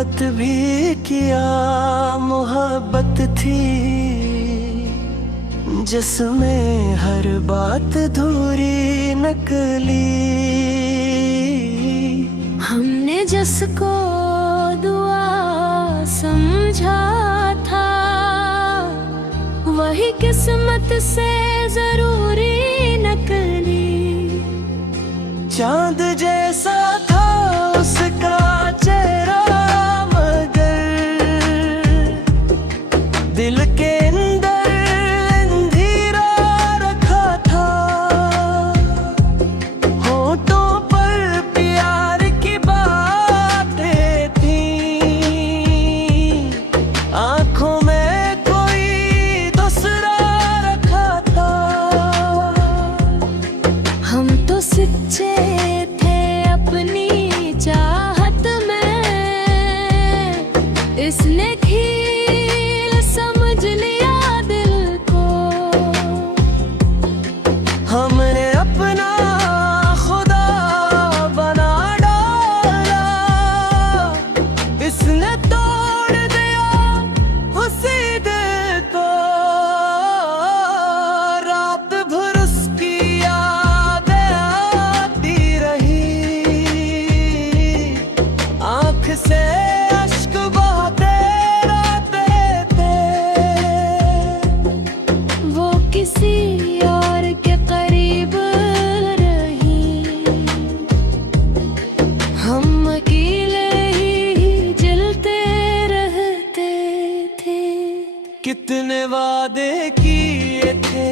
मोहब्बत भी किया, मोहब्बत थी जिसमें हर बात धूरी नकली। हमने जिसको दुआ समझा था वही किस्मत से जरूरी नकली। चांद जैसा था उसका चेहरा मगर दिल के अंदर अंधेरा रखा था। होठों पर प्यार की बातें थीं, आंखों में कोई दूसरा रखा था। हम तो सच्चे थे अपनी चाहत में, इसने खेल समझ लिया दिल को। हमने अपना खुदा बना डाला, इसने तोड़ दिया उसी दिल को। रात भर उसकी यादें आती रही, आँख से अश्क बहते रहते थे। वो किसी और के करीब रही, हम अकेले ही जलते रहते थे। कितने वादे किए थे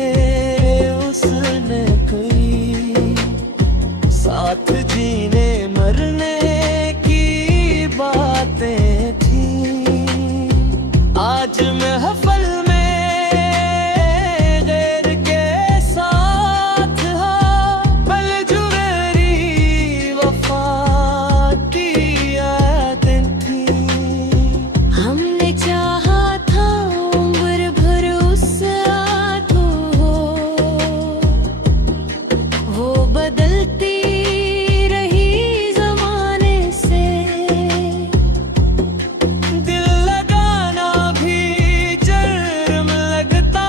उसने कई, साथ जीने मरने की बातें थी। आज महफल में गैर के साथ पल जुगरी वफा की यादें थी। हमने चाहा था उम्र भर उससे आठो हो, वो बदलती रही जमाने से। दिल लगाना भी जुर्म लगता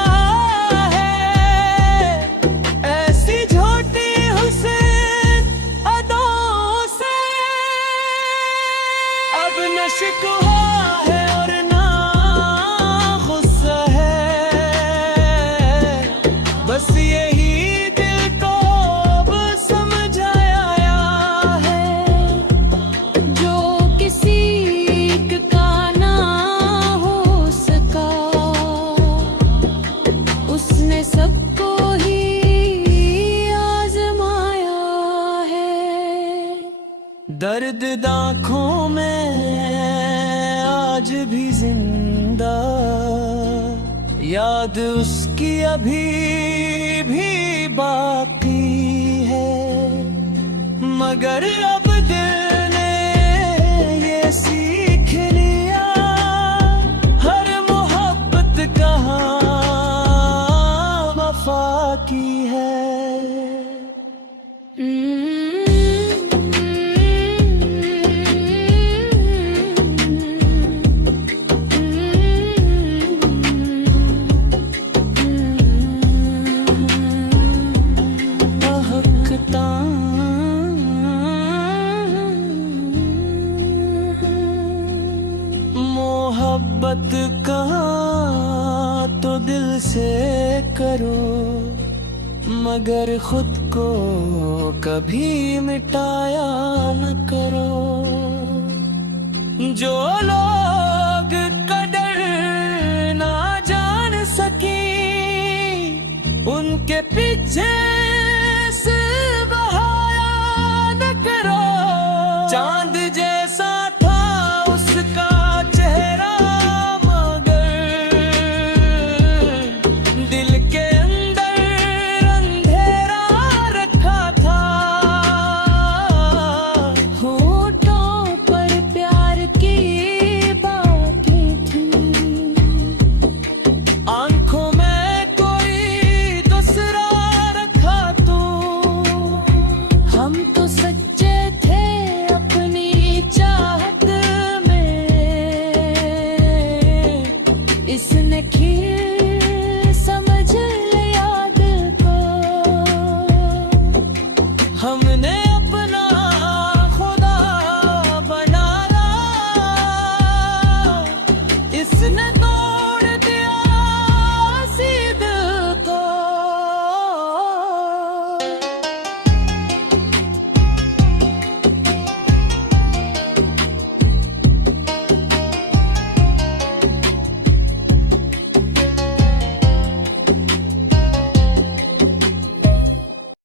है, ऐसी झूठी हुस्न अदाओं से। अब न शिकवा है और ना गुस्सा है, बस यही दिल को अब समझ आया है। जो किसी का ना हो सका उसने सबको ही आजमाया है। दर्द आँखों में आज भी जिंदा, याद उसकी अभी भी बाकी है। मगर अब दिल ने ये सीख लिया, हर मोहब्बत कहाँ वफा की है। महकता मोहब्बत कहाँ तो दिल से करो, मगर खुद को कभी मिटाया न करो। जो लोग कदर ना जान सके उनके पीछे